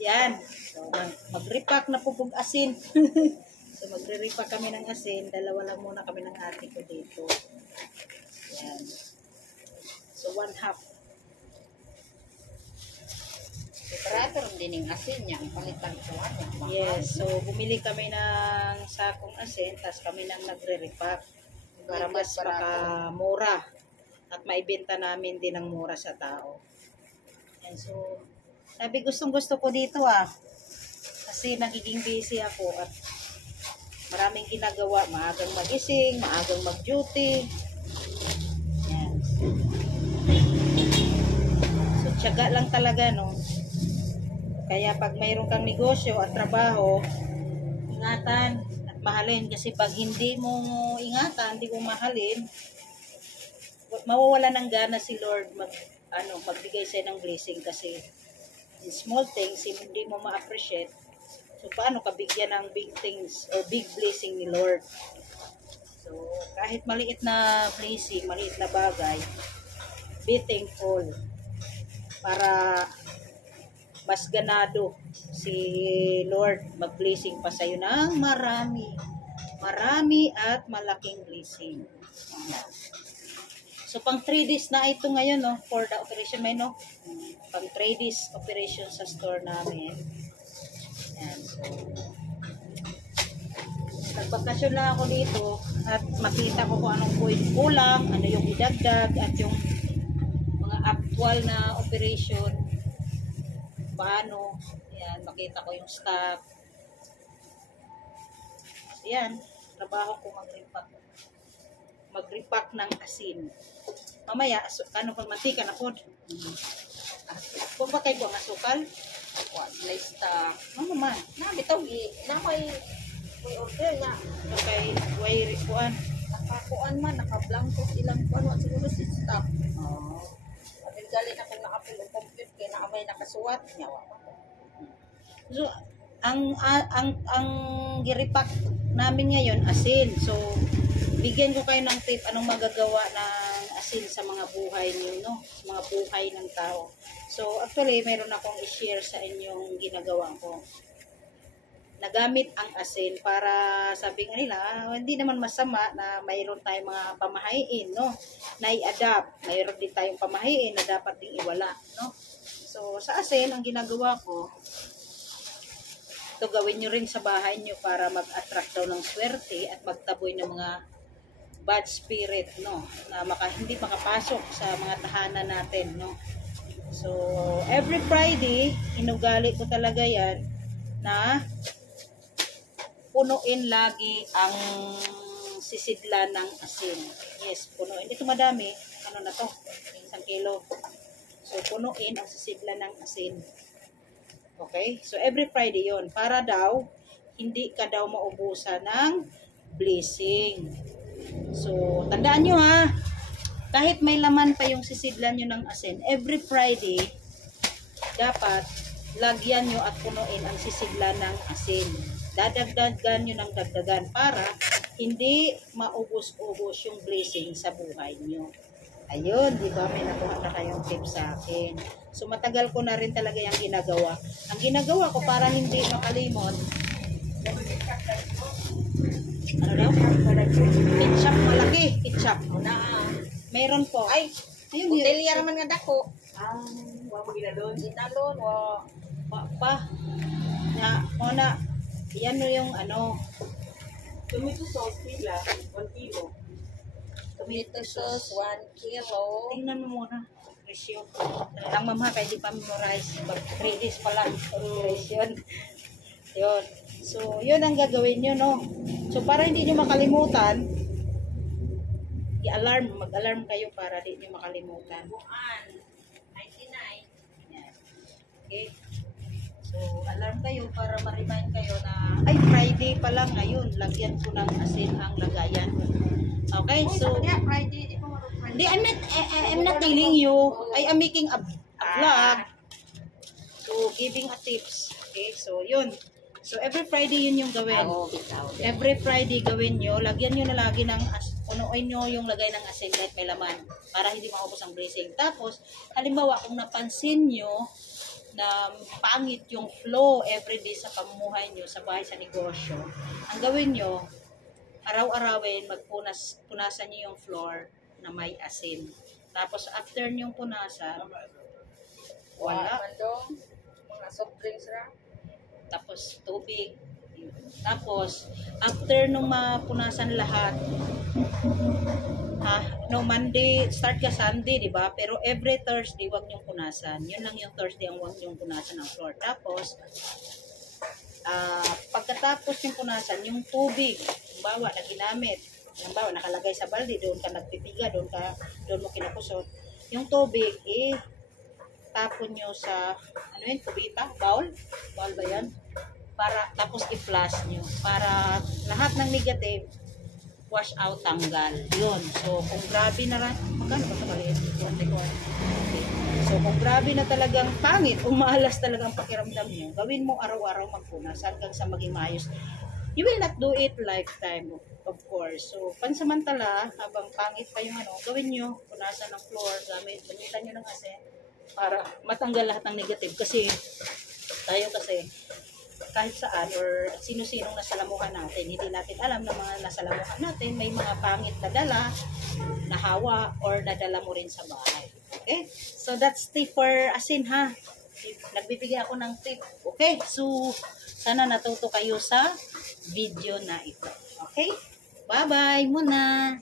Yan. So, mag-repack na po pug asin. So, magre-repack kami ng asin. Dalawa lang muna kami ng ate ko dito. Yan. So, 1/2. Operator din yung asin niya. Ang palitan ko ano. Yes. So, bumili kami ng sakong asin. Tapos kami nang nagre-repack. Para mas makamura. At maibenta namin din ng mura sa tao. Yan. So, sabi gustong-gusto ko dito kasi nagiging busy ako at maraming ginagawa. Maagang magising, maagang mag-duty. Yan. So, tiyaga lang talaga, no? Kaya pag mayroon kang negosyo at trabaho, ingatan at mahalin. Kasi pag hindi mo ingatan, hindi mo mahalin, mawawala ng gana si Lord magbigay sa'yo ng blessing kasi in small things, hindi mo ma-appreciate. So, paano ka bigyan ng big things or big blessing ni Lord? So, kahit maliit na blessing, maliit na bagay, be thankful para mas ganado si Lord mag-blessing pa sa'yo ng marami. Marami at malaking blessing. So, pang 3 days na ito ngayon, no, for the operation, may no? Pang 3 days operation sa store namin. Yan, so, nagbakasyon lang ako dito at makita ko kung anong kulang, ano yung idagdag, at yung mga actual na operation, paano, yan, makita ko yung stock. So, yan, trabaho ko mag-repack ng asin. Mamaya, ano pang mantika na po? Kung ba kayo ang asukal? Lista. Ano naman? Bitaw, na may order na. Okay, way rikuan. Nakakuan man, naka-blanco silang kuan. Siguro si staff. Oh. Galing na kung nakapil ang compute kaya na may nakasuwat niya. So, ang giripak namin ngayon, asin. So, bigyan ko kayo ng tip anong magagawa ng asin sa mga buhay niyo, no? Sa mga buhay ng tao. So, actually, mayroon akong i-share sa inyong ginagawa ko. Nagamit ang asin para sabi nga nila, hindi naman masama na mayroon tayong mga pamahain, no? Na i-adapt. Mayroon din tayong pamahain na dapat ding iwala, no? So, sa asin, ang ginagawa ko, ito gawin nyo rin sa bahay nyo para mag-attract daw ng swerte at magtaboy ng mga bad spirit, no? Na hindi makapasok sa mga tahanan natin, no? So, every Friday, inugali ko talaga yan na punuin lagi ang sisidlan ng asin. Yes, punuin. Ito madami. Ano na to? 1 kilo. So, punuin ang sisidlan ng asin. Okay? So, every Friday yon para daw, hindi ka daw maubusan ng blessing. So, tandaan nyo kahit may laman pa yung sisidlan nyo ng asin, every Friday, dapat lagyan nyo at punuin ang sisidlan ng asin. Dadagdagan nyo ng dagdagan para hindi maubos-ubos yung blessing sa buhay nyo. Ayun, di ba? May nakuha na kayong tip sa akin. So, matagal ko na rin talaga yung ginagawa. Ang ginagawa ko para hindi makalimot, ano daw? Ketchup, malaki. Ketchup. Meron po. Ay, ayun, hotelya naman nga dako. wala mo ginalon. Ginalon, Pa. Na, yan yung ano. Tomato sauce pila, 1 kilo. tomato sauce, 1 kilo. Tingnan mo muna. Presyo. Lang mama, kaya di pa memorize. 3 days pa lang. Presyo. Yun. So, yun ang gagawin nyo, no? So, para hindi nyo makalimutan, mag-alarm kayo para hindi nyo makalimutan. 99. Yan. Okay. So, alarm kayo para ma-remind kayo na, ay, Friday pa lang ngayon, lagyan ko ng asin ang lagayan. Okay, so, Friday, di ba hindi, I'm not telling you, I'm making a vlog. So, giving a tips. Okay, so, yun. So, every Friday yun yung gawin. Every Friday gawin nyo, lagyan nyo na lagi ng punuin nyo yung lagay ng asin kahit may laman para hindi maubos ang blessing. Tapos, halimbawa, kung napansin nyo na pangit yung flow everyday sa pamumuhay nyo, sa bahay, sa negosyo, ang gawin nyo, araw-arawin, punasan nyo yung floor na may asin. Tapos after nyong punasan, wala. Mandong, mga soft drinks ra. Tapos tubig. Tapos, after nung mapunasan lahat, no, Monday, start ka Sunday, di ba? Pero every Thursday, wag niyong punasan. Yun lang yung Thursday ang wag niyong punasan ng floor. Tapos, pagkatapos yung punasan, yung tubig, halimbawa, na ginamit, halimbawa, nakalagay sa balde, doon ka nagpipiga, doon mo kinakusot. Yung tubig, tapon nyo sa, ano yun, kubita, bowl ba yan? Tapos i-flush nyo, para lahat ng negative, wash out, tanggal. Yun. So, kung grabe na rin, magkano ba ito maliit? Okay. So, kung grabe na talagang pangit, umalas talagang pakiramdam nyo, gawin mo araw-araw magpunas hanggang sa maging maayos. You will not do it lifetime, of course. So, pansamantala, habang pangit pa yung gawin nyo, punasan ng floor, gamitan nyo ng asin, para matanggal lahat ng negative. Kasi, tayo kasi, kahit saan or sino-sinong nasalamuhan natin, hindi natin alam na mga nasalamuhan natin, may mga pangit na dala, nahawa, or nadala mo rin sa bahay. Okay? So, that's tip for asin, ha? Nagbibigay ako ng tip. Okay? So, sana natuto kayo sa video na ito. Okay? Bye-bye muna!